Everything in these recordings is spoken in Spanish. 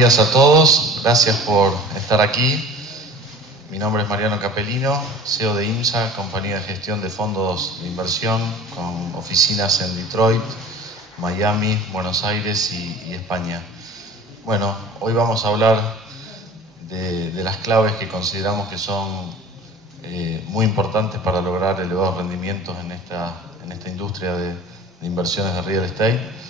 días a todos, gracias por estar aquí. Mi nombre es Mariano Capellino, CEO de IMSA, compañía de gestión de fondos de inversión con oficinas en Detroit, Miami, Buenos Aires y España. Bueno, hoy vamos a hablar de las claves que consideramos que son muy importantes para lograr elevados rendimientos en esta industria de inversiones de real estate.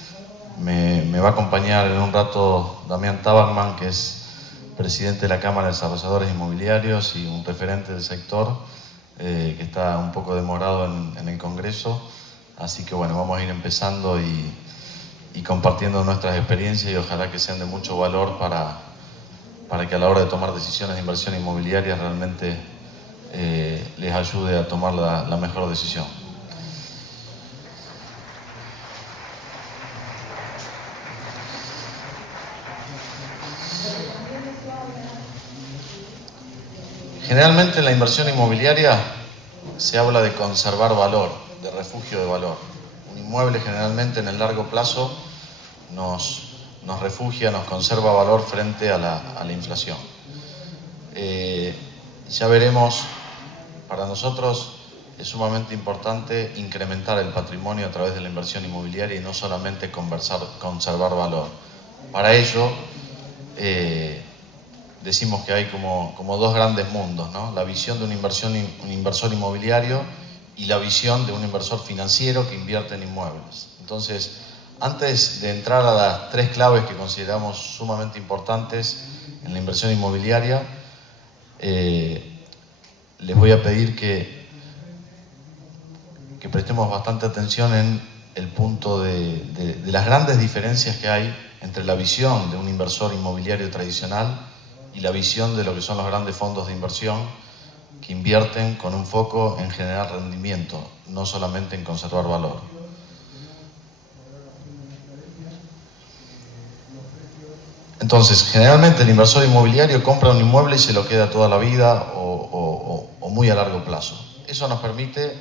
Me va a acompañar en un rato Damián Tabarman, que es presidente de la Cámara de Desarrolladores Inmobiliarios y un referente del sector, que está un poco demorado en el Congreso. Así que bueno, vamos a ir empezando y compartiendo nuestras experiencias y ojalá que sean de mucho valor para que a la hora de tomar decisiones de inversión inmobiliaria realmente les ayude a tomar la mejor decisión. Generalmente en la inversión inmobiliaria se habla de conservar valor, de refugio de valor. Un inmueble generalmente en el largo plazo nos refugia, nos conserva valor frente a la inflación. Ya veremos, para nosotros es sumamente importante incrementar el patrimonio a través de la inversión inmobiliaria y no solamente conservar valor. Para ello, decimos que hay como dos grandes mundos, ¿no? La visión de un inversor inmobiliario y la visión de un inversor financiero que invierte en inmuebles. Entonces, antes de entrar a las tres claves que consideramos sumamente importantes en la inversión inmobiliaria, les voy a pedir que prestemos bastante atención en el punto de las grandes diferencias que hay entre la visión de un inversor inmobiliario tradicional y la visión de lo que son los grandes fondos de inversión que invierten con un foco en generar rendimiento, no solamente en conservar valor. Entonces, generalmente el inversor inmobiliario compra un inmueble y se lo queda toda la vida o muy a largo plazo. Eso nos permite,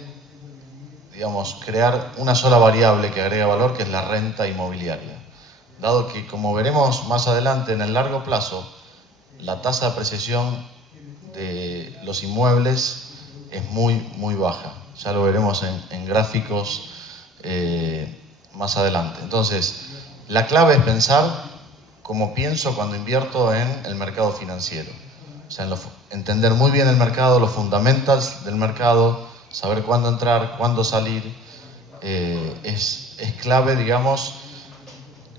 digamos, crear una sola variable que agrega valor, que es la renta inmobiliaria. Dado que, como veremos más adelante, en el largo plazo, la tasa de apreciación de los inmuebles es muy baja. Ya lo veremos en gráficos más adelante. Entonces, la clave es pensar como pienso cuando invierto en el mercado financiero. O sea, entender muy bien el mercado, los fundamentals del mercado, saber cuándo entrar, cuándo salir, es clave, digamos.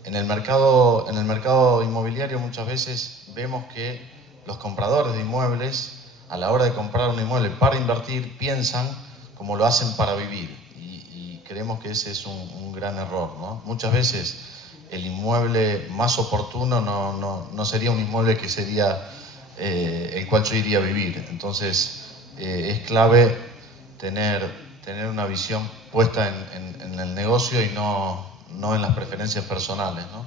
En el mercado inmobiliario muchas veces vemos que los compradores de inmuebles, a la hora de comprar un inmueble para invertir, piensan como lo hacen para vivir y creemos que ese es un gran error, ¿no? Muchas veces el inmueble más oportuno no sería un inmueble que sería el cual yo iría a vivir. Entonces es clave tener una visión puesta en el negocio y no en las preferencias personales, ¿no?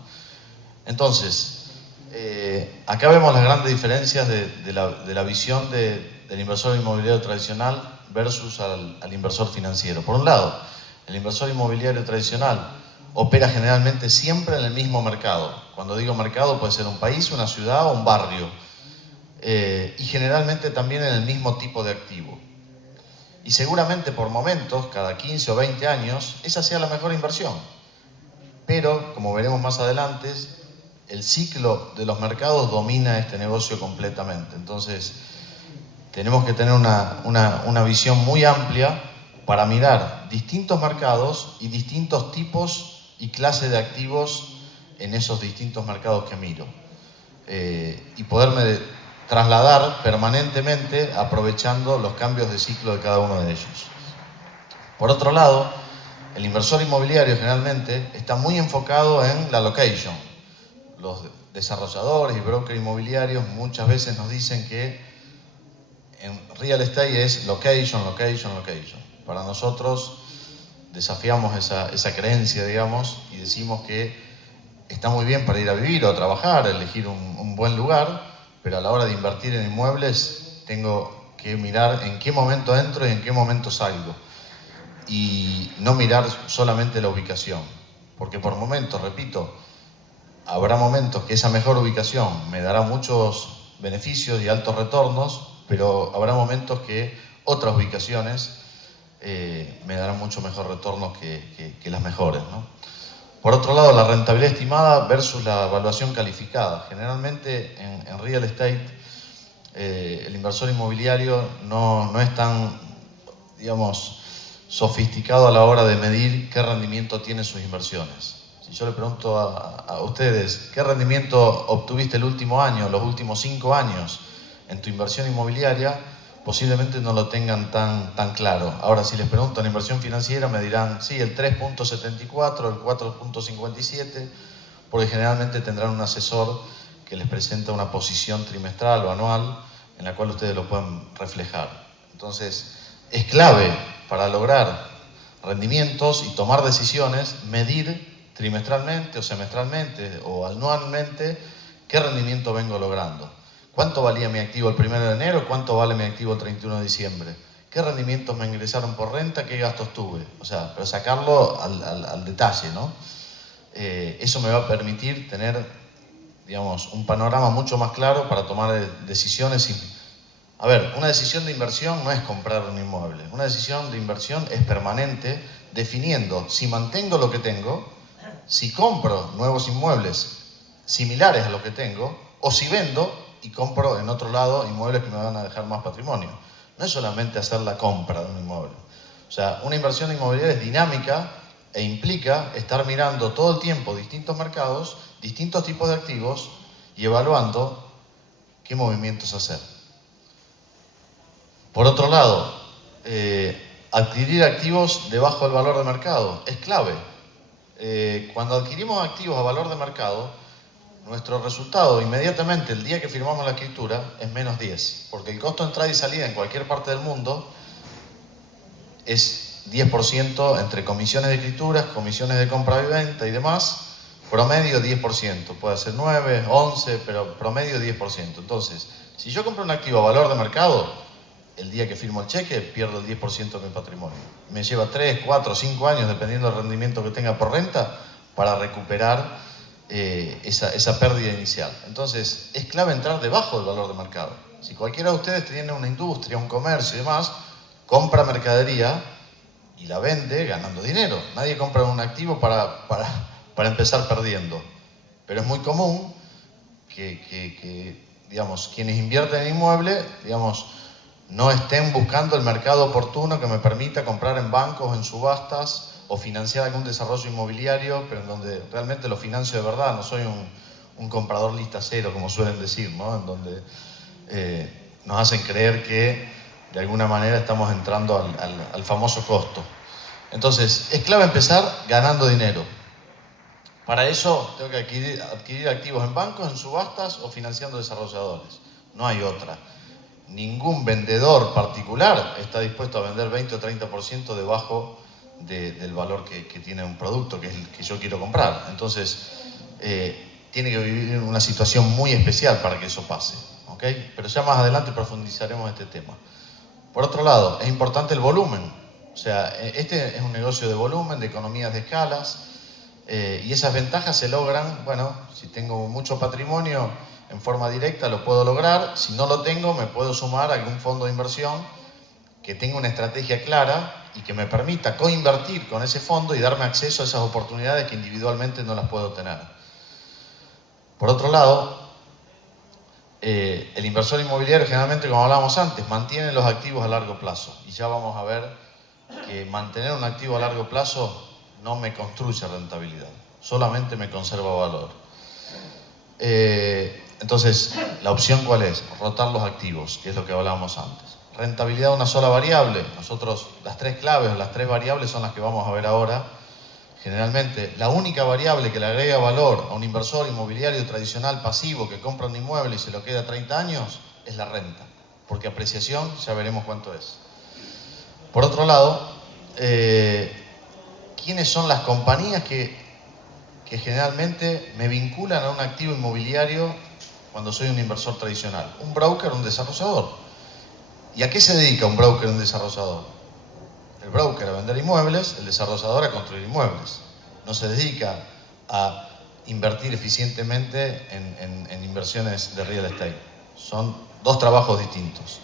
Entonces, acá vemos las grandes diferencias de la visión del inversor inmobiliario tradicional versus al inversor financiero. Por un lado, el inversor inmobiliario tradicional opera generalmente siempre en el mismo mercado. Cuando digo mercado puede ser un país, una ciudad o un barrio. Y generalmente también en el mismo tipo de activo. Y seguramente por momentos, cada 15 o 20 años, esa sea la mejor inversión. Pero, como veremos más adelante, el ciclo de los mercados domina este negocio completamente. Entonces, tenemos que tener una visión muy amplia para mirar distintos mercados y distintos tipos y clases de activos en esos distintos mercados que miro. Y poderme trasladar permanentemente aprovechando los cambios de ciclo de cada uno de ellos. Por otro lado, el inversor inmobiliario generalmente está muy enfocado en la location. Los desarrolladores y brokers inmobiliarios muchas veces nos dicen que en real estate es location. Para nosotros desafiamos esa creencia, digamos, y decimos que está muy bien para ir a vivir o a trabajar, elegir un buen lugar, pero a la hora de invertir en inmuebles tengo que mirar en qué momento entro y en qué momento salgo. Y no mirar solamente la ubicación, porque por momentos, repito, habrá momentos que esa mejor ubicación me dará muchos beneficios y altos retornos, pero habrá momentos que otras ubicaciones me darán mucho mejor retorno que las mejores, ¿no? Por otro lado, la rentabilidad estimada versus la evaluación calificada. Generalmente en real estate el inversor inmobiliario no es tan, digamos, sofisticado a la hora de medir qué rendimiento tienen sus inversiones. Si yo le pregunto a ustedes, ¿qué rendimiento obtuviste el último año, los últimos 5 años en tu inversión inmobiliaria? Posiblemente no lo tengan tan claro. Ahora, si les pregunto en inversión financiera, me dirán, sí, el 3.74, el 4.57, porque generalmente tendrán un asesor que les presenta una posición trimestral o anual en la cual ustedes lo pueden reflejar. Entonces, es clave para lograr rendimientos y tomar decisiones, medir trimestralmente o semestralmente o anualmente qué rendimiento vengo logrando. ¿Cuánto valía mi activo el 1 de enero? ¿Cuánto vale mi activo el 31 de diciembre? ¿Qué rendimientos me ingresaron por renta? ¿Qué gastos tuve? O sea, pero sacarlo al detalle, ¿no? Eso me va a permitir tener, digamos, un panorama mucho más claro para tomar decisiones. A ver, una decisión de inversión no es comprar un inmueble. Una decisión de inversión es permanente, definiendo si mantengo lo que tengo, si compro nuevos inmuebles similares a lo que tengo, o si vendo y compro en otro lado inmuebles que me van a dejar más patrimonio. No es solamente hacer la compra de un inmueble. O sea, una inversión inmobiliaria es dinámica e implica estar mirando todo el tiempo distintos mercados, distintos tipos de activos y evaluando qué movimientos hacer. Por otro lado, adquirir activos debajo del valor de mercado es clave. Cuando adquirimos activos a valor de mercado, nuestro resultado inmediatamente el día que firmamos la escritura es menos 10, porque el costo de entrada y salida en cualquier parte del mundo es 10% entre comisiones de escrituras, comisiones de compra y venta y demás, promedio 10%, puede ser 9, 11, pero promedio 10%. Entonces, si yo compro un activo a valor de mercado, el día que firmo el cheque pierdo el 10% de mi patrimonio. Me lleva 3, 4, 5 años, dependiendo del rendimiento que tenga por renta, para recuperar esa pérdida inicial. Entonces, es clave entrar debajo del valor de mercado. Si cualquiera de ustedes tiene una industria, un comercio y demás, compra mercadería y la vende ganando dinero. Nadie compra un activo para empezar perdiendo. Pero es muy común que digamos, quienes invierten en inmueble, digamos, no estén buscando el mercado oportuno que me permita comprar en bancos, en subastas o financiar algún desarrollo inmobiliario, pero en donde realmente lo financio de verdad, no soy un comprador lista cero, como suelen decir, ¿no? En donde nos hacen creer que de alguna manera estamos entrando al famoso costo. Entonces, es clave empezar ganando dinero. Para eso tengo que adquirir activos en bancos, en subastas o financiando desarrolladores. No hay otra. Ningún vendedor particular está dispuesto a vender 20 o 30% debajo del valor que tiene un producto, que es el que yo quiero comprar. Entonces, tiene que vivir una situación muy especial para que eso pase, ¿ok? Pero ya más adelante profundizaremos este tema. Por otro lado, es importante el volumen. O sea, este es un negocio de volumen, de economías de escalas, y esas ventajas se logran, bueno, si tengo mucho patrimonio en forma directa lo puedo lograr, si no lo tengo me puedo sumar a algún fondo de inversión que tenga una estrategia clara y que me permita coinvertir con ese fondo y darme acceso a esas oportunidades que individualmente no las puedo tener. Por otro lado, el inversor inmobiliario generalmente, como hablábamos antes, mantiene los activos a largo plazo. Y ya vamos a ver que mantener un activo a largo plazo no me construye rentabilidad, solamente me conserva valor. Entonces, ¿la opción cuál es? Rotar los activos, que es lo que hablábamos antes. Rentabilidad de una sola variable. Nosotros, las 3 claves, las 3 variables son las que vamos a ver ahora. Generalmente, la única variable que le agrega valor a un inversor inmobiliario tradicional pasivo que compra un inmueble y se lo queda 30 años es la renta, porque apreciación ya veremos cuánto es. Por otro lado, ¿quiénes son las compañías que generalmente me vinculan a un activo inmobiliario cuando soy un inversor tradicional? Un broker, un desarrollador. ¿Y a qué se dedica un broker, un desarrollador? El broker a vender inmuebles, el desarrollador a construir inmuebles. No se dedica a invertir eficientemente en inversiones de real estate. Son dos trabajos distintos.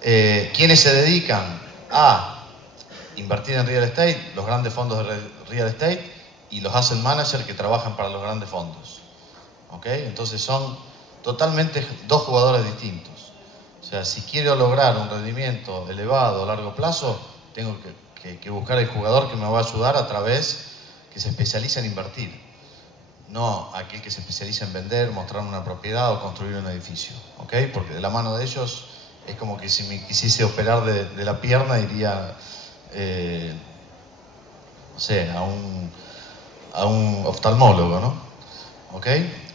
¿Quiénes se dedican a invertir en real estate? Los grandes fondos de real estate y los asset managers que trabajan para los grandes fondos. ¿Ok? Entonces son totalmente dos jugadores distintos. O sea, si quiero lograr un rendimiento elevado a largo plazo, tengo que buscar el jugador que me va a ayudar a través, que se especializa en invertir. No aquel que se especializa en vender, mostrar una propiedad o construir un edificio. ¿Ok? Porque de la mano de ellos es como que si me quisiese operar de la pierna, iría, no sé, a un oftalmólogo, ¿no? ¿Ok?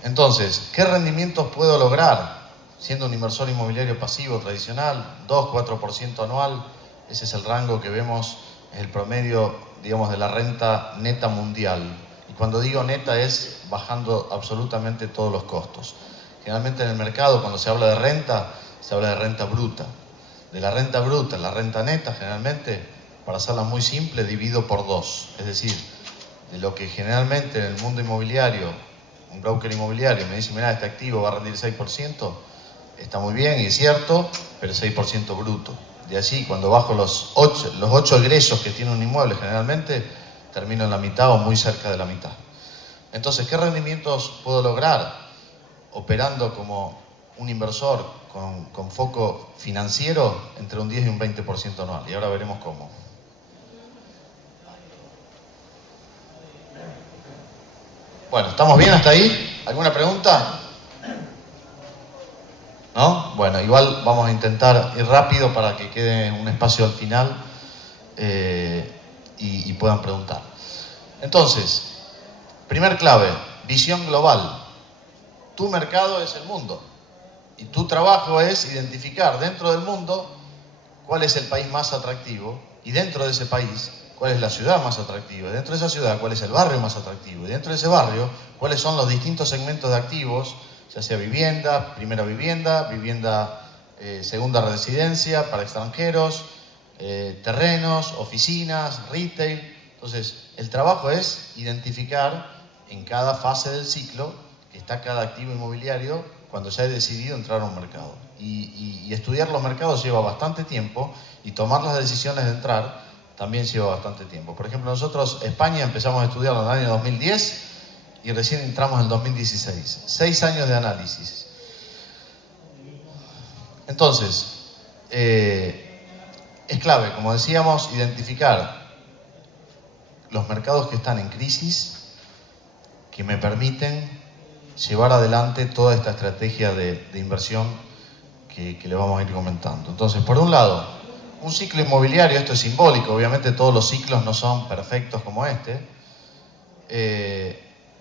Entonces, ¿qué rendimientos puedo lograr siendo un inversor inmobiliario pasivo tradicional? 2-4% anual, ese es el rango que vemos, es el promedio, digamos, de la renta neta mundial. Y cuando digo neta es bajando absolutamente todos los costos. Generalmente en el mercado, cuando se habla de renta, se habla de renta bruta. De la renta bruta, la renta neta, generalmente, para hacerla muy simple, divido por 2. Es decir, de lo que generalmente en el mundo inmobiliario, un broker inmobiliario me dice, mira, este activo va a rendir 6%, está muy bien y es cierto, pero 6% bruto. De allí, cuando bajo los 8 egresos que tiene un inmueble, generalmente termino en la mitad o muy cerca de la mitad. Entonces, ¿qué rendimientos puedo lograr operando como un inversor con foco financiero? Entre un 10 y un 20% anual. Y ahora veremos cómo. Bueno, ¿estamos bien hasta ahí? ¿Alguna pregunta? ¿No? Bueno, igual vamos a intentar ir rápido para que quede un espacio al final y puedan preguntar. Entonces, primer clave, visión global. Tu mercado es el mundo y tu trabajo es identificar dentro del mundo cuál es el país más atractivo y dentro de ese país cuál es la ciudad más atractiva, y dentro de esa ciudad cuál es el barrio más atractivo, y dentro de ese barrio cuáles son los distintos segmentos de activos, ya sea vivienda, primera vivienda, segunda residencia para extranjeros, terrenos, oficinas, retail. Entonces, el trabajo es identificar en cada fase del ciclo que está cada activo inmobiliario cuando ya he decidido entrar a un mercado. Y estudiar los mercados lleva bastante tiempo y tomar las decisiones de entrar también lleva bastante tiempo. Por ejemplo, nosotros, España, empezamos a estudiarlo en el año 2010 y recién entramos en el 2016. 6 años de análisis. Entonces, es clave, como decíamos, identificar los mercados que están en crisis, que me permiten llevar adelante toda esta estrategia de inversión que le vamos a ir comentando. Entonces, por un lado, un ciclo inmobiliario, esto es simbólico, obviamente todos los ciclos no son perfectos como este,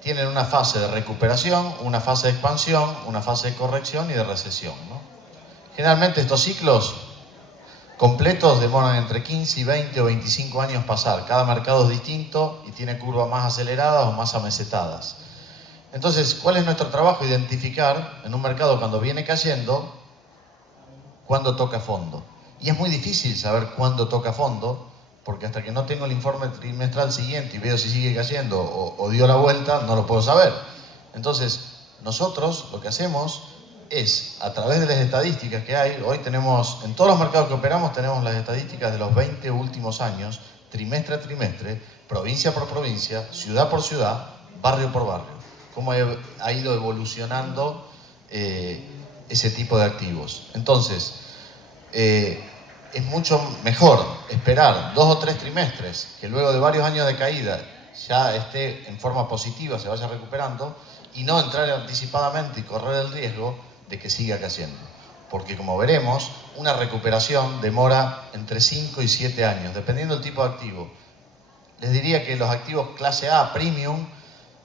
tienen una fase de recuperación, una fase de expansión, una fase de corrección y de recesión, ¿no? Generalmente estos ciclos completos demoran entre 15 y 20 o 25 años pasar. Cada mercado es distinto y tiene curvas más aceleradas o más amesetadas. Entonces, ¿cuál es nuestro trabajo? Identificar en un mercado cuando viene cayendo, cuándo toca fondo. Y es muy difícil saber cuándo toca fondo, porque hasta que no tengo el informe trimestral siguiente y veo si sigue cayendo o dio la vuelta, no lo puedo saber. Entonces, nosotros lo que hacemos es, a través de las estadísticas que hay, hoy tenemos, en todos los mercados que operamos, tenemos las estadísticas de los 20 últimos años, trimestre a trimestre, provincia por provincia, ciudad por ciudad, barrio por barrio. Cómo ha ido evolucionando ese tipo de activos. Entonces, es mucho mejor esperar 2 o 3 trimestres que luego de varios años de caída ya esté en forma positiva, se vaya recuperando, y no entrar anticipadamente y correr el riesgo de que siga cayendo. Porque como veremos, una recuperación demora entre 5 y 7 años, dependiendo del tipo de activo. Les diría que los activos clase A, premium,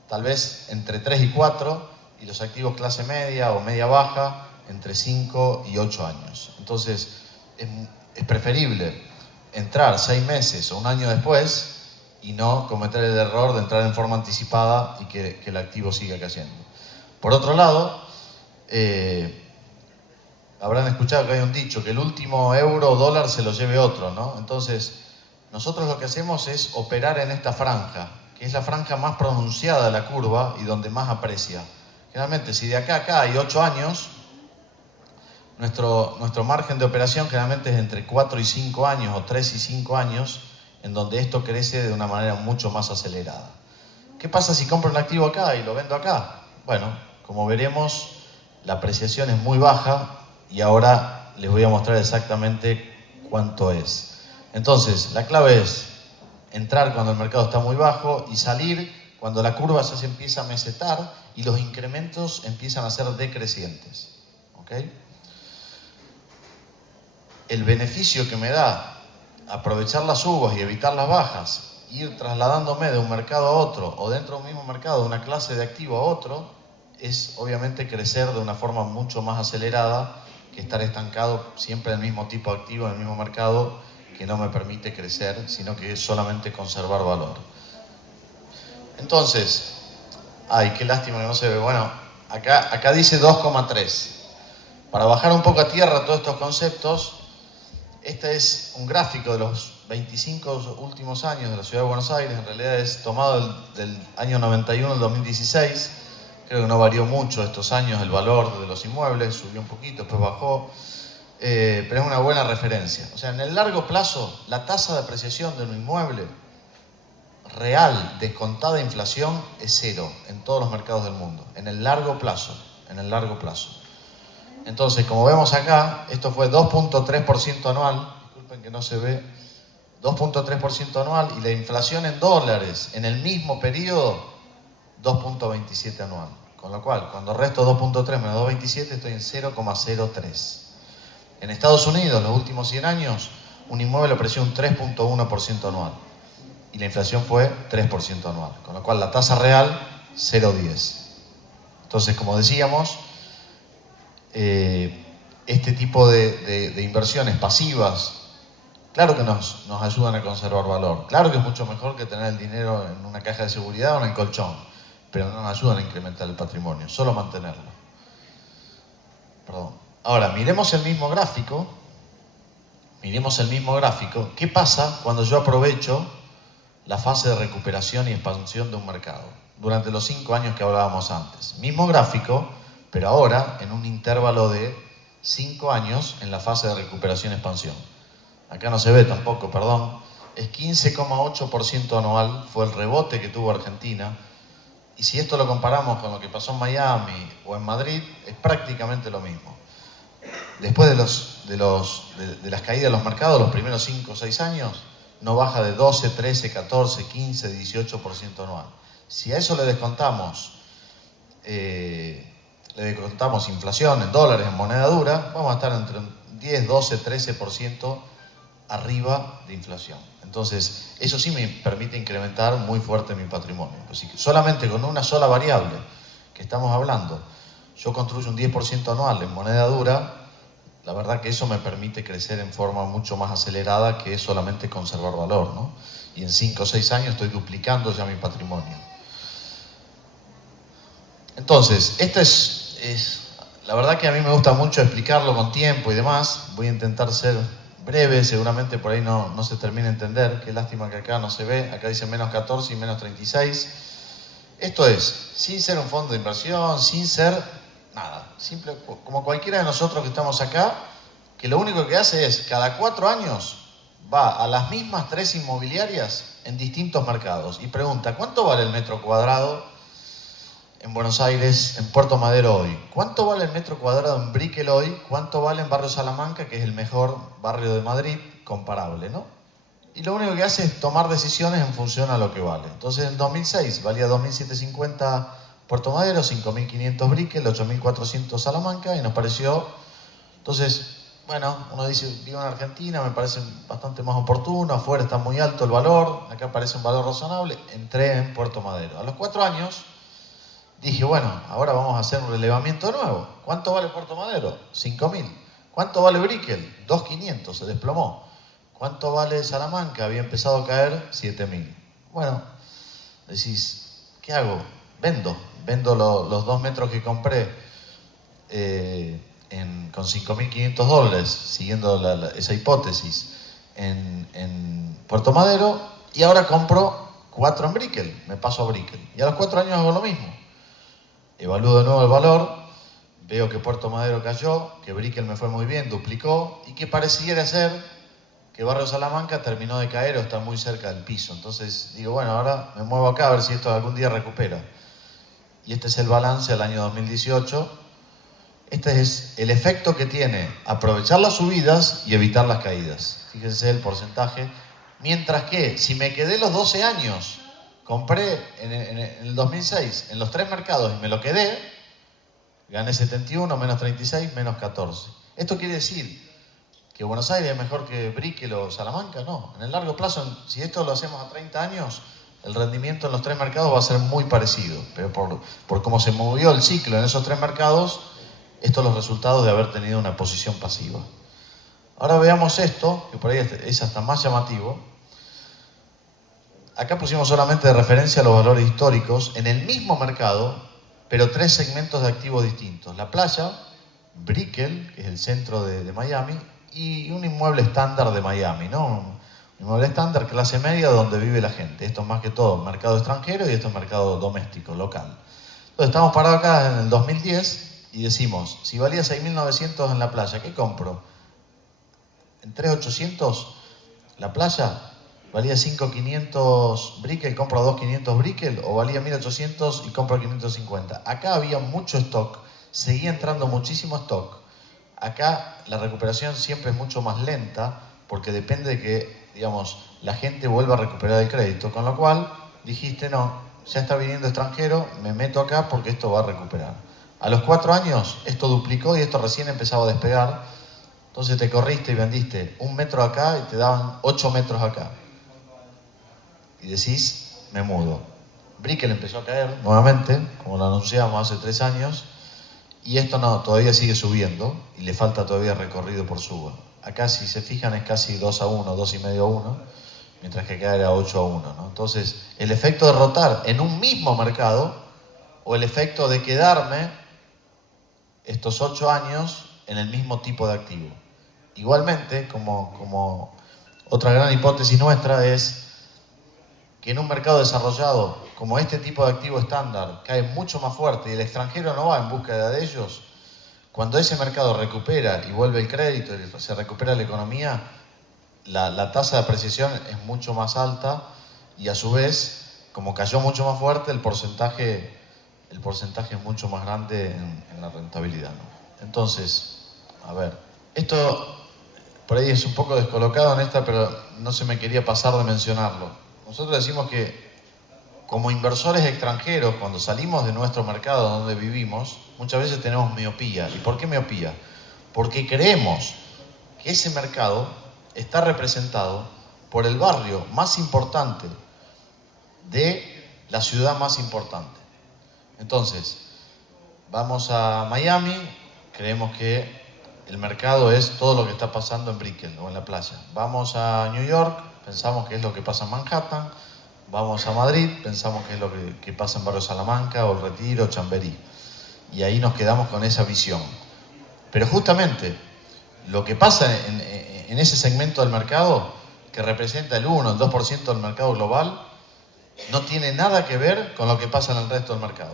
tal vez entre 3 y 4, y los activos clase media o media baja, entre 5 y 8 años. Entonces, es preferible entrar 6 meses o un año después y no cometer el error de entrar en forma anticipada y que el activo siga cayendo. Por otro lado, habrán escuchado que hay un dicho, que el último euro o dólar se lo lleve otro, ¿no? Entonces, nosotros lo que hacemos es operar en esta franja, que es la franja más pronunciada de la curva y donde más aprecia. Generalmente, si de acá a acá hay 8 años, nuestro margen de operación generalmente es entre 4 y 5 años o 3 y 5 años, en donde esto crece de una manera mucho más acelerada. ¿Qué pasa si compro un activo acá y lo vendo acá? Bueno, como veremos, la apreciación es muy baja y ahora les voy a mostrar exactamente cuánto es. Entonces, la clave es entrar cuando el mercado está muy bajo y salir cuando la curva ya se empieza a mesetar y los incrementos empiezan a ser decrecientes. ¿Ok? El beneficio que me da aprovechar las subas y evitar las bajas, ir trasladándome de un mercado a otro o dentro de un mismo mercado, de una clase de activo a otro, es obviamente crecer de una forma mucho más acelerada que estar estancado siempre en el mismo tipo de activo, en el mismo mercado, que no me permite crecer, sino que es solamente conservar valor. Entonces, ay, qué lástima que no se ve. Bueno, acá dice 2,3. Para bajar un poco a tierra todos estos conceptos, este es un gráfico de los 25 últimos años de la Ciudad de Buenos Aires. En realidad es tomado del año 91 al 2016. Creo que no varió mucho estos años el valor de los inmuebles, subió un poquito, después bajó. Pero es una buena referencia. O sea, en el largo plazo, la tasa de apreciación de un inmueble real, descontada de inflación, es cero en todos los mercados del mundo. En el largo plazo, Entonces, como vemos acá, esto fue 2,3% anual. Disculpen que no se ve. 2,3% anual y la inflación en dólares en el mismo periodo, 2,27 anual. Con lo cual, cuando resto 2,3 menos 2,27, estoy en 0,03. En Estados Unidos, los últimos 100 años, un inmueble apreció un 3,1% anual. Y la inflación fue 3% anual. Con lo cual, la tasa real, 0,10. Entonces, como decíamos, este tipo de inversiones pasivas, claro que nos ayudan a conservar valor. Claro que es mucho mejor que tener el dinero en una caja de seguridad o en el colchón. Pero no nos ayudan a incrementar el patrimonio, solo mantenerlo. Perdón. Ahora, miremos el mismo gráfico. ¿Qué pasa cuando yo aprovecho la fase de recuperación y expansión de un mercado? Durante los 5 años que hablábamos antes. Mismo gráfico, pero ahora en un intervalo de 5 años en la fase de recuperación y expansión. Acá no se ve tampoco, perdón. Es 15,8% anual, fue el rebote que tuvo Argentina. Y si esto lo comparamos con lo que pasó en Miami o en Madrid, es prácticamente lo mismo. Después de las caídas de los mercados, los primeros 5 o 6 años, no baja de 12, 13, 14, 15, 18% anual. Si a eso le descontamos inflación en dólares, en moneda dura, vamos a estar entre 10, 12, 13% arriba de inflación. Entonces, eso sí me permite incrementar muy fuerte mi patrimonio. Así que solamente con una sola variable que estamos hablando, yo construyo un 10% anual en moneda dura, la verdad que eso me permite crecer en forma mucho más acelerada que solamente conservar valor, ¿no? Y en 5 o 6 años estoy duplicando ya mi patrimonio. Entonces, esta es la verdad que a mí me gusta mucho explicarlo con tiempo y demás. Voy a intentar ser breve, seguramente por ahí no se termina de entender. Qué lástima que acá no se ve. Acá dice menos 14 y menos 36. Esto es, sin ser un fondo de inversión, sin ser nada. Simple, como cualquiera de nosotros que estamos acá, que lo único que hace es, cada 4 años, va a las mismas 3 inmobiliarias en distintos mercados y pregunta, ¿cuánto vale el metro cuadrado en Buenos Aires, en Puerto Madero hoy? ¿Cuánto vale el metro cuadrado en Brickell hoy? ¿Cuánto vale en Barrio Salamanca, que es el mejor barrio de Madrid, comparable, ¿no? Y lo único que hace es tomar decisiones en función a lo que vale. Entonces, en 2006 valía 2.750 Puerto Madero, 5.500 Brickell, 8.400 Salamanca, y nos pareció... Entonces, bueno, uno dice, vivo en Argentina, me parece bastante más oportuno, afuera está muy alto el valor, acá parece un valor razonable, entré en Puerto Madero. A los 4 años... dije, bueno, ahora vamos a hacer un relevamiento nuevo. ¿Cuánto vale Puerto Madero? 5.000. ¿Cuánto vale Brickell? 2.500, se desplomó. ¿Cuánto vale Salamanca? Había empezado a caer 7.000. Bueno, decís, ¿qué hago? Vendo los 2 metros que compré con 5.500 dólares, siguiendo esa hipótesis, en Puerto Madero, y ahora compro 4 en Brickell, me paso a Brickell. Y a los 4 años hago lo mismo. Evalúo de nuevo el valor, veo que Puerto Madero cayó, que Brickell me fue muy bien, duplicó, y que pareciera ser que Barrio Salamanca terminó de caer o está muy cerca del piso. Entonces digo, bueno, ahora me muevo acá a ver si esto algún día recupera. Y este es el balance del año 2018. Este es el efecto que tiene aprovechar las subidas y evitar las caídas. Fíjense el porcentaje. Mientras que si me quedé los 12 años, compré en el 2006 en los 3 mercados y me lo quedé, gané 71, menos 36, menos 14. Esto quiere decir que Buenos Aires es mejor que Brickell o Salamanca. No, en el largo plazo, si esto lo hacemos a 30 años, el rendimiento en los 3 mercados va a ser muy parecido. Pero por cómo se movió el ciclo en esos 3 mercados, estos son los resultados de haber tenido una posición pasiva. Ahora veamos esto, que por ahí es hasta más llamativo. Acá pusimos solamente de referencia los valores históricos en el mismo mercado, pero 3 segmentos de activos distintos. La playa, Brickell, que es el centro de Miami, y un inmueble estándar de Miami, ¿no? Un inmueble estándar, clase media, donde vive la gente. Esto es más que todo mercado extranjero y esto es mercado doméstico, local. Entonces estamos parados acá en el 2010 y decimos, si valía 6.900 en la playa, ¿qué compro? En 3.800 la playa, valía 5.500 Brickell, compro 2.500 Brickell, o valía 1.800 y compro 550. Acá había mucho stock, seguía entrando muchísimo stock. Acá la recuperación siempre es mucho más lenta porque depende de que, digamos, la gente vuelva a recuperar el crédito, con lo cual dijiste, no, ya está viniendo extranjero, me meto acá porque esto va a recuperar. A los 4 años esto duplicó y esto recién empezaba a despegar, entonces te corriste y vendiste 1 metro acá y te daban 8 metros acá. Y decís, me mudo. Brickell empezó a caer nuevamente, como lo anunciamos hace 3 años, y esto no, todavía sigue subiendo y le falta todavía recorrido por suba. Acá, si se fijan, es casi 2-1, 2,5-1, mientras que acá era 8-1, ¿no? Entonces, el efecto de rotar en un mismo mercado o el efecto de quedarme estos 8 años en el mismo tipo de activo. Igualmente, como otra gran hipótesis nuestra es que en un mercado desarrollado, como este tipo de activo estándar cae mucho más fuerte y el extranjero no va en búsqueda de ellos, cuando ese mercado recupera y vuelve el crédito y se recupera la economía, la tasa de apreciación es mucho más alta y a su vez, como cayó mucho más fuerte, el porcentaje es mucho más grande en la rentabilidad, ¿no? Entonces, a ver, esto por ahí es un poco descolocado en esta, pero no se me quería pasar de mencionarlo. Nosotros decimos que como inversores extranjeros, cuando salimos de nuestro mercado donde vivimos, muchas veces tenemos miopía. ¿Y por qué miopía? Porque creemos que ese mercado está representado por el barrio más importante de la ciudad más importante. Entonces, vamos a Miami, creemos que el mercado es todo lo que está pasando en Brickell o en la playa. Vamos a New York, pensamos que es lo que pasa en Manhattan. Vamos a Madrid, pensamos que es lo que pasa en Barrio Salamanca, o El Retiro, Chamberí. Y ahí nos quedamos con esa visión. Pero justamente lo que pasa en ese segmento del mercado, que representa el 1, el 2% del mercado global, no tiene nada que ver con lo que pasa en el resto del mercado.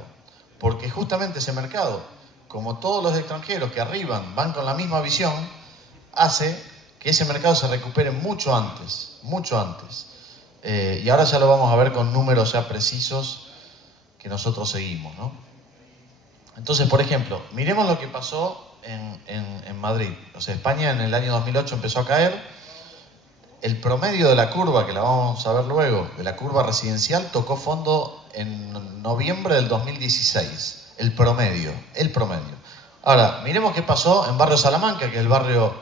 Porque justamente ese mercado, como todos los extranjeros que arriban van con la misma visión, hace que ese mercado se recupere mucho antes, mucho antes. Y ahora ya lo vamos a ver con números ya precisos que nosotros seguimos, ¿no? Entonces, por ejemplo, miremos lo que pasó en Madrid. O sea, España en el año 2008 empezó a caer. El promedio de la curva, que la vamos a ver luego, de la curva residencial, tocó fondo en noviembre del 2016. El promedio. Ahora, miremos qué pasó en Barrio Salamanca, que es el barrio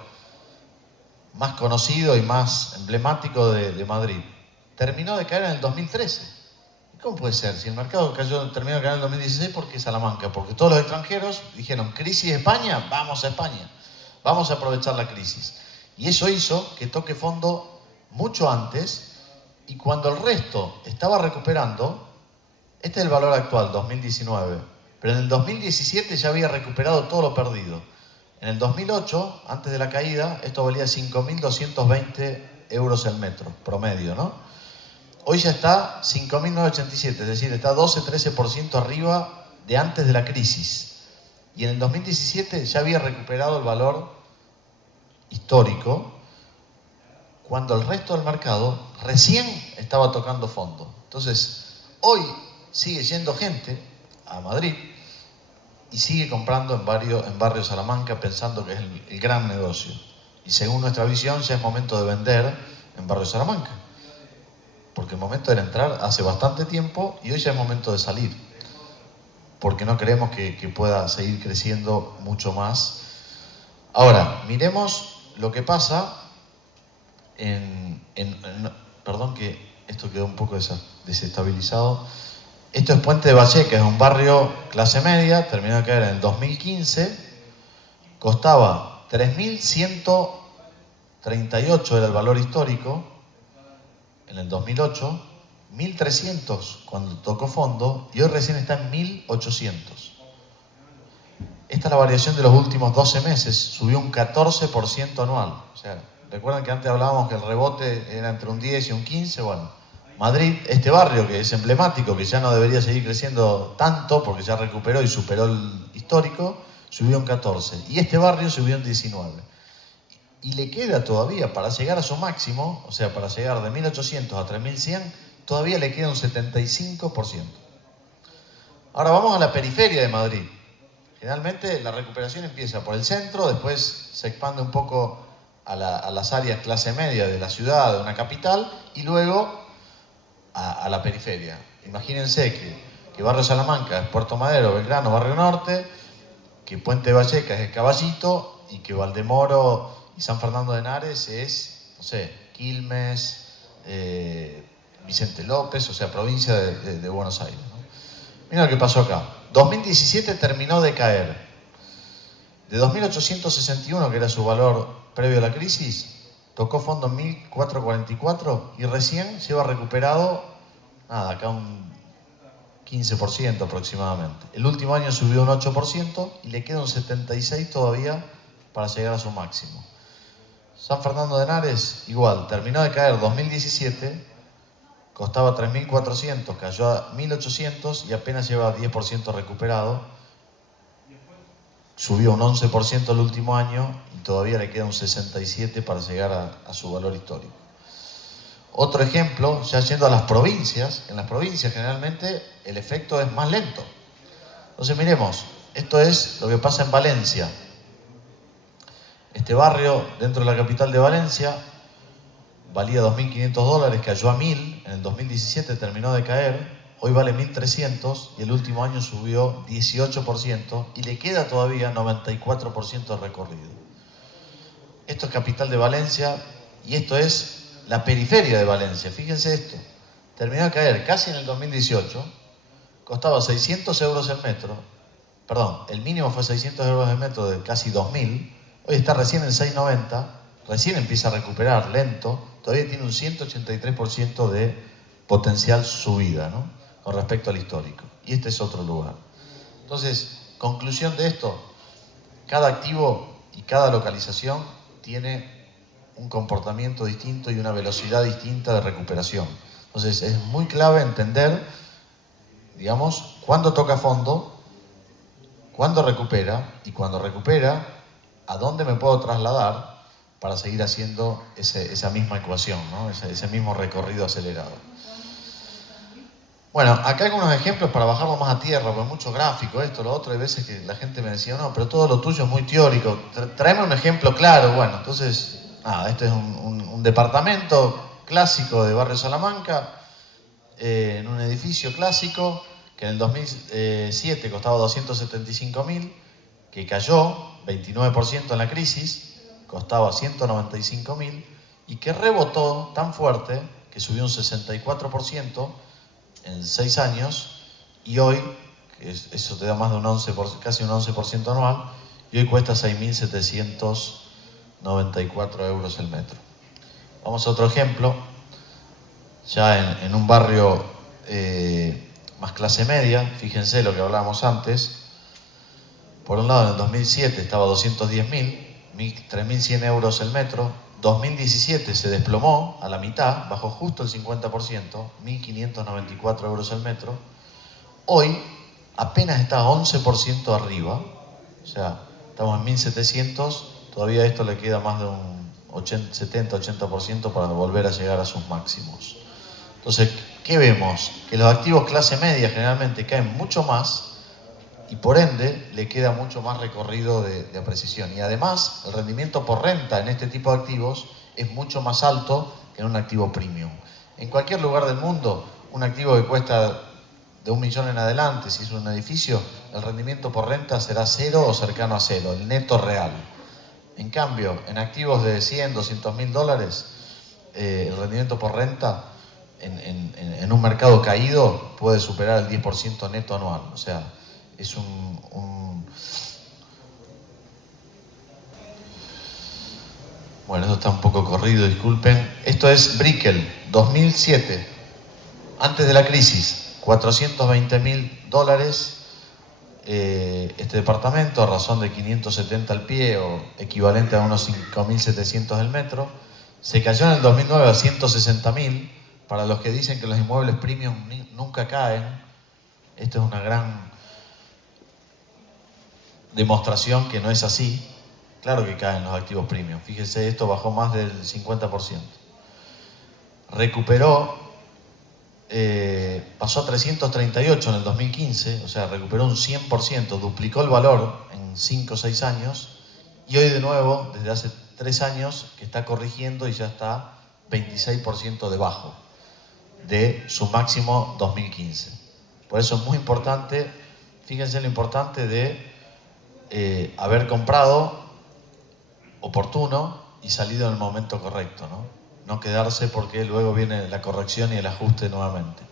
más conocido y más emblemático de Madrid. Terminó de caer en el 2013. ¿Cómo puede ser? Si el mercado terminó de caer en el 2016, ¿por qué Salamanca? Porque todos los extranjeros dijeron, crisis España, vamos a España. Vamos a aprovechar la crisis. Y eso hizo que toque fondo mucho antes, y cuando el resto estaba recuperando, este es el valor actual, 2019, pero en el 2017 ya había recuperado todo lo perdido. En el 2008, antes de la caída, esto valía 5.220 euros el metro, promedio, ¿no? Hoy ya está 5.987, es decir, está 12-13% arriba de antes de la crisis. Y en el 2017 ya había recuperado el valor histórico, cuando el resto del mercado recién estaba tocando fondo. Entonces, hoy sigue yendo gente a Madrid y sigue comprando en barrio Salamanca pensando que es el gran negocio. Y según nuestra visión ya es momento de vender en barrio Salamanca, porque el momento era entrar hace bastante tiempo y hoy ya es momento de salir, porque no creemos que pueda seguir creciendo mucho más. Ahora, miremos lo que pasa perdón que esto quedó un poco desestabilizado. Esto es Puente de Vallecas, es un barrio clase media, terminó de caer en el 2015, costaba 3.138 era el valor histórico en el 2008, 1.300 cuando tocó fondo y hoy recién está en 1.800. Esta es la variación de los últimos 12 meses, subió un 14% anual. O sea, recuerdan que antes hablábamos que el rebote era entre un 10 y un 15, bueno, Madrid, este barrio que es emblemático, que ya no debería seguir creciendo tanto porque ya recuperó y superó el histórico, subió un 14. Y este barrio subió un 19. Y le queda todavía, para llegar a su máximo, o sea, para llegar de 1.800 a 3.100, todavía le queda un 75%. Ahora vamos a la periferia de Madrid. Generalmente la recuperación empieza por el centro, después se expande un poco a las áreas clase media de la ciudad, de una capital, y luego a la periferia. Imagínense que Barrio Salamanca es Puerto Madero, Belgrano, Barrio Norte, que Puente de Vallecas es Caballito, y que Valdemoro y San Fernando de Henares es, no sé, Quilmes, Vicente López, o sea, provincia de Buenos Aires, ¿no? Mira lo que pasó acá. 2017 terminó de caer. De 2.861, que era su valor previo a la crisis, tocó fondo en 1.444 y recién lleva recuperado, nada, acá un 15% aproximadamente. El último año subió un 8% y le queda un 76% todavía para llegar a su máximo. San Fernando de Henares, igual, terminó de caer 2017, costaba 3.400, cayó a 1.800 y apenas lleva 10% recuperado. Subió un 11% el último año y todavía le queda un 67% para llegar a su valor histórico. Otro ejemplo, ya yendo a las provincias, en las provincias generalmente el efecto es más lento. Entonces miremos, esto es lo que pasa en Valencia. Este barrio dentro de la capital de Valencia valía $2.500, cayó a 1.000, en el 2017 terminó de caer, hoy vale 1.300 y el último año subió 18% y le queda todavía 94% de recorrido. Esto es capital de Valencia y esto es la periferia de Valencia. Fíjense esto, terminó de caer casi en el 2018, costaba 600 euros el metro, perdón, el mínimo fue 600 euros el metro de casi 2.000, hoy está recién en 6.90, recién empieza a recuperar, lento, todavía tiene un 183% de potencial subida, ¿no?, con respecto al histórico. Y este es otro lugar. Entonces, conclusión de esto, cada activo y cada localización tiene un comportamiento distinto y una velocidad distinta de recuperación. Entonces, es muy clave entender, digamos, cuándo toca fondo, cuándo recupera y cuando recupera, a dónde me puedo trasladar para seguir haciendo esa misma ecuación, ¿no?, ese mismo recorrido acelerado. Bueno, acá algunos ejemplos para bajarlo más a tierra, porque mucho gráfico, esto, lo otro. Hay veces que la gente me decía, no, pero todo lo tuyo es muy teórico, tráeme un ejemplo claro. Bueno, entonces, nada, este es un departamento clásico de Barrio Salamanca, en un edificio clásico, que en el 2007 costaba 275.000, que cayó 29% en la crisis, costaba 195.000, y que rebotó tan fuerte que subió un 64%, en 6 años, y hoy, eso te da más de un 11%, casi un 11% anual, y hoy cuesta 6.794 euros el metro. Vamos a otro ejemplo, ya en un barrio más clase media. Fíjense lo que hablábamos antes. Por un lado, en el 2007 estaba 210.000, 3.100 euros el metro, 2017 se desplomó a la mitad, bajó justo el 50%, 1.594 euros el metro. Hoy apenas está 11% arriba, o sea, estamos en 1.700, todavía a esto le queda más de un 70-80% para volver a llegar a sus máximos. Entonces, ¿qué vemos? Que los activos clase media generalmente caen mucho más y por ende le queda mucho más recorrido de apreciación. Y además, el rendimiento por renta en este tipo de activos es mucho más alto que en un activo premium. En cualquier lugar del mundo, un activo que cuesta de 1 millón en adelante, si es un edificio, el rendimiento por renta será 0 o cercano a 0, el neto real. En cambio, en activos de 100, 200 mil dólares, el rendimiento por renta en un mercado caído puede superar el 10% neto anual. O sea, es Bueno, esto está un poco corrido, disculpen. Esto es Brickell, 2007, antes de la crisis, 420.000 dólares. Este departamento, a razón de 570 al pie o equivalente a unos 5.700 el metro, se cayó en el 2009 a 160.000. Para los que dicen que los inmuebles premium nunca caen, esto es una gran demostración que no es así. Claro que caen los activos premium. Fíjense, esto bajó más del 50%. Recuperó, pasó a 338 en el 2015, o sea, recuperó un 100%, duplicó el valor en 5 o 6 años, y hoy de nuevo, desde hace 3 años, que está corrigiendo y ya está 26% debajo de su máximo 2015. Por eso es muy importante, fíjense lo importante de haber comprado oportuno y salido en el momento correcto, ¿no? No quedarse porque luego viene la corrección y el ajuste nuevamente.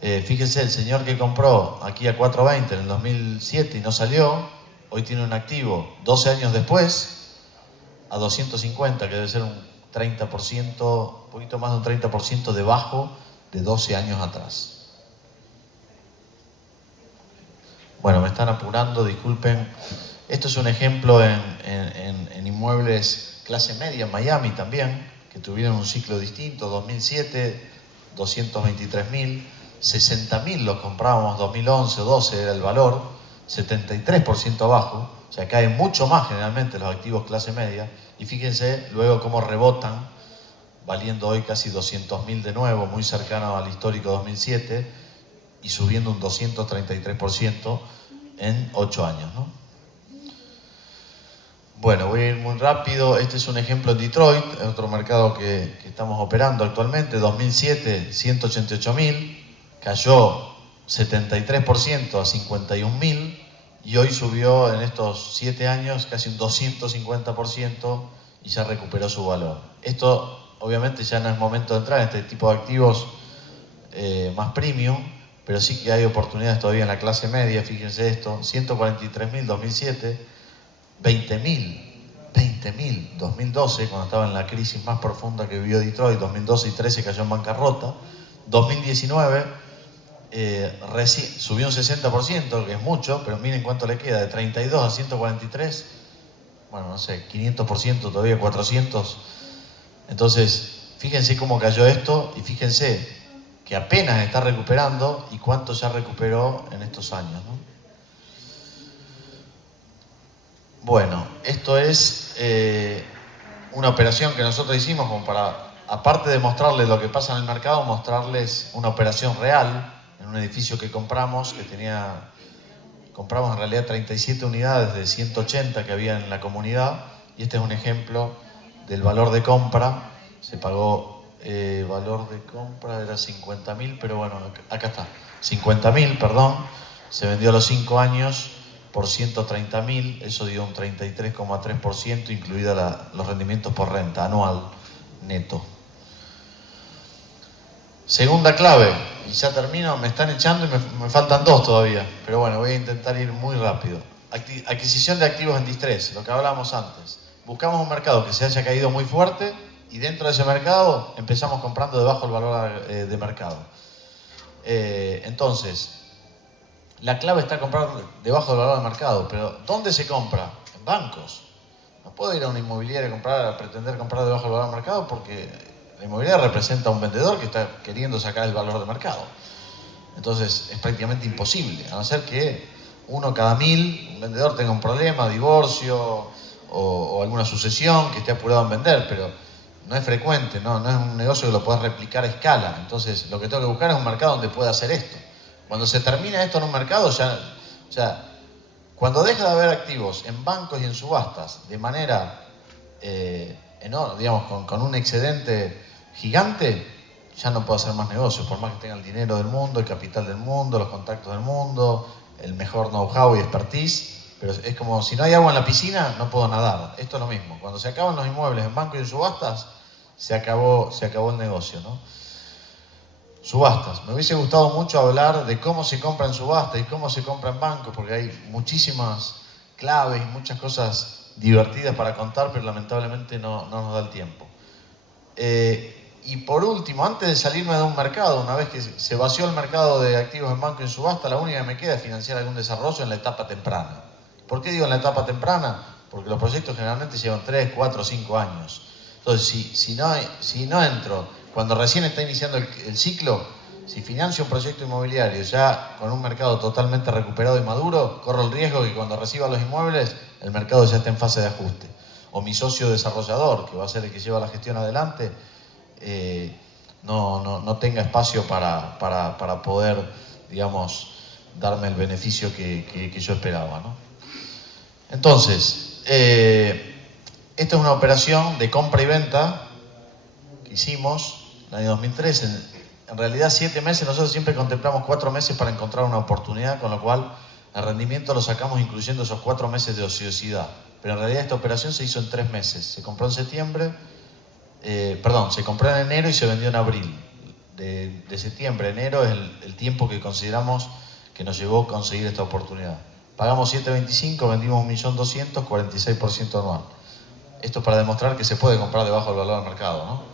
Fíjense, el señor que compró aquí a 4.20 en el 2007 y no salió, hoy tiene un activo 12 años después a 250, que debe ser un 30%, un poquito más de un 30% debajo de 12 años atrás. Bueno, me están apurando, disculpen. Esto es un ejemplo en inmuebles clase media, en Miami también, que tuvieron un ciclo distinto. 2007, 223.000, 60.000 los comprábamos 2011 o 12 era el valor, 73% abajo, o sea, caen mucho más generalmente los activos clase media, y fíjense luego cómo rebotan, valiendo hoy casi 200.000 de nuevo, muy cercano al histórico 2007, y subiendo un 233% en 8 años, ¿no? Bueno, voy a ir muy rápido. Este es un ejemplo en Detroit, otro mercado que estamos operando actualmente. 2007, 188.000, cayó 73% a 51.000 y hoy subió en estos 7 años casi un 250% y ya recuperó su valor. Esto obviamente ya no es momento de entrar en este tipo de activos más premium, pero sí que hay oportunidades todavía en la clase media. Fíjense esto, 143.000 2007, 20.000 2012, cuando estaba en la crisis más profunda que vivió Detroit. 2012 y 13 cayó en bancarrota. 2019 subió un 60%, que es mucho, pero miren cuánto le queda, de 32 a 143, bueno, no sé, 500% todavía, 400. Entonces, fíjense cómo cayó esto y fíjense que apenas está recuperando y cuánto ya recuperó en estos años, ¿no? Bueno, esto es una operación que nosotros hicimos como para, aparte de mostrarles lo que pasa en el mercado, mostrarles una operación real en un edificio que compramos, compramos en realidad 37 unidades de 180 que había en la comunidad, y este es un ejemplo del valor de compra. Se pagó, valor de compra era 50.000, pero bueno, acá está, 50.000, perdón, se vendió a los 5 años por 130.000, eso dio un 33,3%, incluida los rendimientos por renta anual neto. Segunda clave, y ya termino, me están echando y me faltan 2 todavía, pero bueno, voy a intentar ir muy rápido. Adquisición de activos en distrés, lo que hablábamos antes. Buscamos un mercado que se haya caído muy fuerte y dentro de ese mercado empezamos comprando debajo del valor de mercado. Entonces, la clave está comprar debajo del valor de mercado, pero ¿dónde se compra? En bancos. no puedo ir a una inmobiliaria a pretender comprar debajo del valor del mercado porque la inmobiliaria representa a un vendedor que está queriendo sacar el valor de mercado. Entonces es prácticamente imposible, a no ser que uno cada 1000, un vendedor tenga un problema, divorcio o alguna sucesión que esté apurado en vender, pero no es frecuente, no es un negocio que lo puedas replicar a escala. Entonces lo que tengo que buscar es un mercado donde pueda hacer esto. Cuando se termina esto en un mercado, cuando deja de haber activos en bancos y en subastas de manera enorme, digamos, con un excedente gigante, ya no puedo hacer más negocios, por más que tenga el dinero del mundo, el capital del mundo, los contactos del mundo, el mejor know-how y expertise, pero es como si no hay agua en la piscina, no puedo nadar. Esto es lo mismo. Cuando se acaban los inmuebles en bancos y en subastas, se acabó el negocio, ¿no? Subastas. Me hubiese gustado mucho hablar de cómo se compra en subasta y cómo se compra en bancos, porque hay muchísimas claves y muchas cosas divertidas para contar, pero lamentablemente no nos da el tiempo. Y por último, antes de salirme de un mercado, una vez que se vació el mercado de activos en banco y en subasta, la única que me queda es financiar algún desarrollo en la etapa temprana. ¿Por qué digo en la etapa temprana? Porque los proyectos generalmente llevan 3, 4, 5 años. Entonces, si no entro, cuando recién está iniciando el ciclo, si financio un proyecto inmobiliario ya con un mercado totalmente recuperado y maduro, corro el riesgo que cuando reciba los inmuebles, el mercado ya esté en fase de ajuste. O mi socio desarrollador, que va a ser el que lleva la gestión adelante, no tenga espacio para poder, digamos, darme el beneficio que yo esperaba, ¿no? Entonces, esta es una operación de compra y venta que hicimos en el año 2003. En realidad 7 meses, nosotros siempre contemplamos 4 meses para encontrar una oportunidad, con lo cual el rendimiento lo sacamos incluyendo esos 4 meses de ociosidad. Pero en realidad esta operación se hizo en 3 meses. Se compró en septiembre, se compró en enero y se vendió en abril. De septiembre a enero es el tiempo que consideramos que nos llevó a conseguir esta oportunidad. Pagamos 7.25, vendimos 1.200.000, 46% anual. Esto es para demostrar que se puede comprar debajo del valor del mercado, ¿no?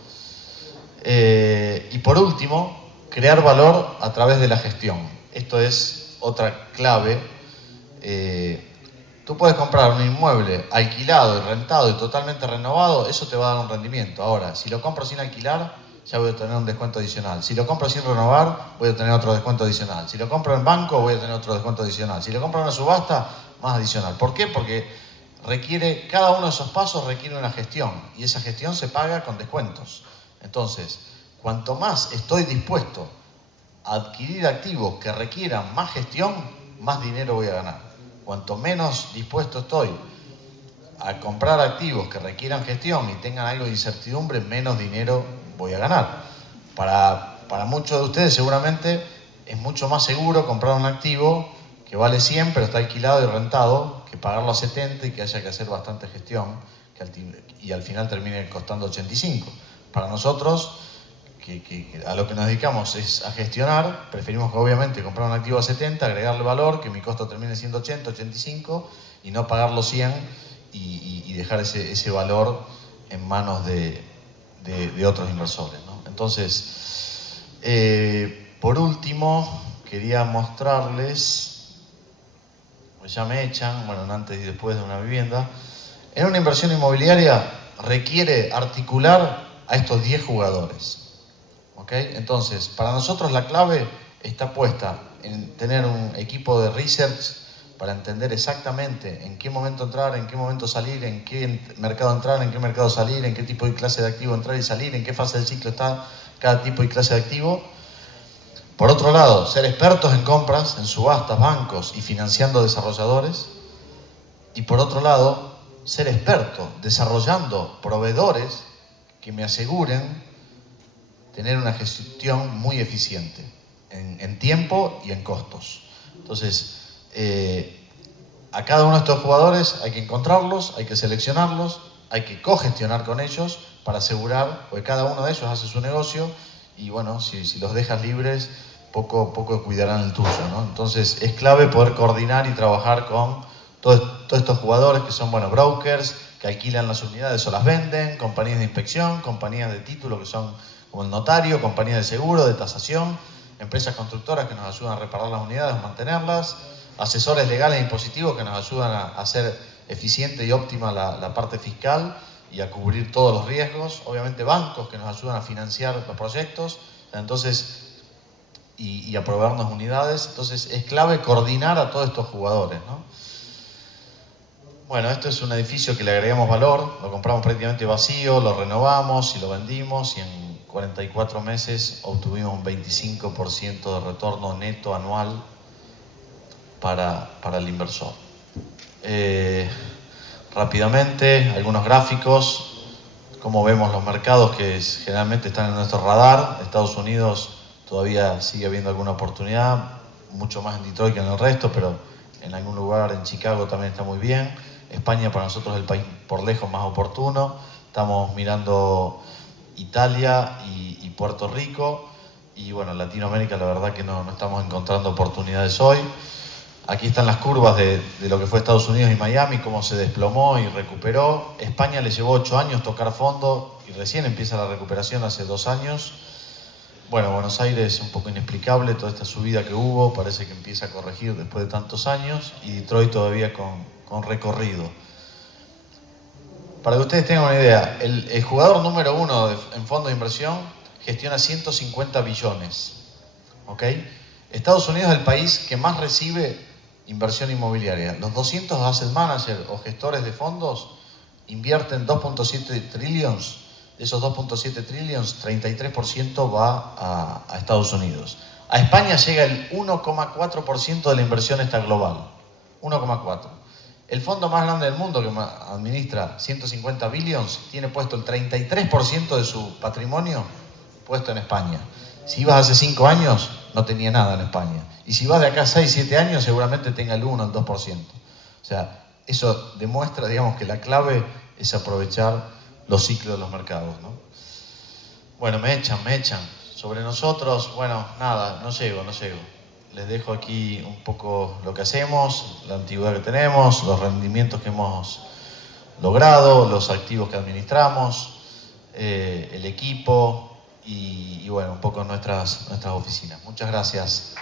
Y por último, crear valor a través de la gestión. Esto es otra clave. Tú puedes comprar un inmueble alquilado y rentado y totalmente renovado, eso te va a dar un rendimiento. Ahora, si lo compro sin alquilar, ya voy a tener un descuento adicional. Si lo compro sin renovar, voy a tener otro descuento adicional. Si lo compro en banco, voy a tener otro descuento adicional. Si lo compro en una subasta, más adicional. ¿Por qué? Porque cada uno de esos pasos requiere una gestión y esa gestión se paga con descuentos. Entonces, cuanto más estoy dispuesto a adquirir activos que requieran más gestión, más dinero voy a ganar. Cuanto menos dispuesto estoy a comprar activos que requieran gestión y tengan algo de incertidumbre, menos dinero voy a ganar. Para muchos de ustedes seguramente es mucho más seguro comprar un activo que vale 100 pero está alquilado y rentado que pagarlo a 70 y que haya que hacer bastante gestión y al final termine costando 85. Para nosotros, que a lo que nos dedicamos es a gestionar, preferimos que obviamente comprar un activo a 70, agregarle valor, que mi costo termine siendo 80, 85 y no pagar los 100 y dejar ese valor en manos de otros inversores, ¿no? Entonces, por último, quería mostrarles, pues ya me echan, bueno, antes y después de una vivienda. En una inversión inmobiliaria requiere articular a estos 10 jugadores. ¿Ok? Entonces, para nosotros la clave está puesta en tener un equipo de research para entender exactamente en qué momento entrar, en qué momento salir, en qué mercado entrar, en qué mercado salir, en qué tipo y clase de activo entrar y salir, en qué fase del ciclo está cada tipo y clase de activo. Por otro lado, ser expertos en compras, en subastas, bancos y financiando desarrolladores. Y por otro lado, ser experto desarrollando proveedores que me aseguren tener una gestión muy eficiente en tiempo y en costos. Entonces, a cada uno de estos jugadores hay que encontrarlos, hay que seleccionarlos, hay que cogestionar con ellos para asegurar, porque cada uno de ellos hace su negocio y bueno, si los dejas libres, poco cuidarán el tuyo, ¿no? Entonces, es clave poder coordinar y trabajar con todos estos jugadores que son, bueno, brokers, que alquilan las unidades o las venden, compañías de inspección, compañías de título que son como el notario, compañías de seguro, de tasación, empresas constructoras que nos ayudan a reparar las unidades, a mantenerlas, asesores legales e impositivos que nos ayudan a hacer eficiente y óptima la parte fiscal y a cubrir todos los riesgos. Obviamente bancos que nos ayudan a financiar los proyectos, entonces, y a proveernos unidades. Entonces es clave coordinar a todos estos jugadores, ¿no? Bueno, esto es un edificio que le agregamos valor, lo compramos prácticamente vacío, lo renovamos y lo vendimos y en 44 meses obtuvimos un 25% de retorno neto anual para el inversor. Rápidamente, algunos gráficos, cómo vemos los mercados que generalmente están en nuestro radar. Estados Unidos todavía sigue habiendo alguna oportunidad, mucho más en Detroit que en el resto, pero en algún lugar en Chicago también está muy bien. España para nosotros es el país por lejos más oportuno. Estamos mirando Italia y Puerto Rico. Y bueno, Latinoamérica la verdad que no estamos encontrando oportunidades hoy. Aquí están las curvas de lo que fue Estados Unidos y Miami, cómo se desplomó y recuperó. España le llevó 8 años tocar fondo y recién empieza la recuperación hace 2 años. Bueno, Buenos Aires un poco inexplicable, toda esta subida que hubo, parece que empieza a corregir después de tantos años, y Detroit todavía con recorrido. Para que ustedes tengan una idea, el jugador número 1 en fondo de inversión gestiona 150 billones. ¿Ok? Estados Unidos es el país que más recibe inversión inmobiliaria. Los 200 asset managers o gestores de fondos invierten 2.7 trillions. De esos 2.7 trillions, 33% va a Estados Unidos. A España llega el 1,4% de la inversión esta global. 1,4%. El fondo más grande del mundo, que administra 150 billions, tiene puesto el 33% de su patrimonio puesto en España. Si ibas hace 5 años, no tenía nada en España. Y si vas de acá 6, 7 años, seguramente tenga el 1 o el 2%. O sea, eso demuestra, digamos, que la clave es aprovechar los ciclos de los mercados, ¿no? Bueno, me echan. Sobre nosotros, bueno, nada, no llego. Les dejo aquí un poco lo que hacemos, la antigüedad que tenemos, los rendimientos que hemos logrado, los activos que administramos, el equipo y bueno, un poco nuestras oficinas. Muchas gracias.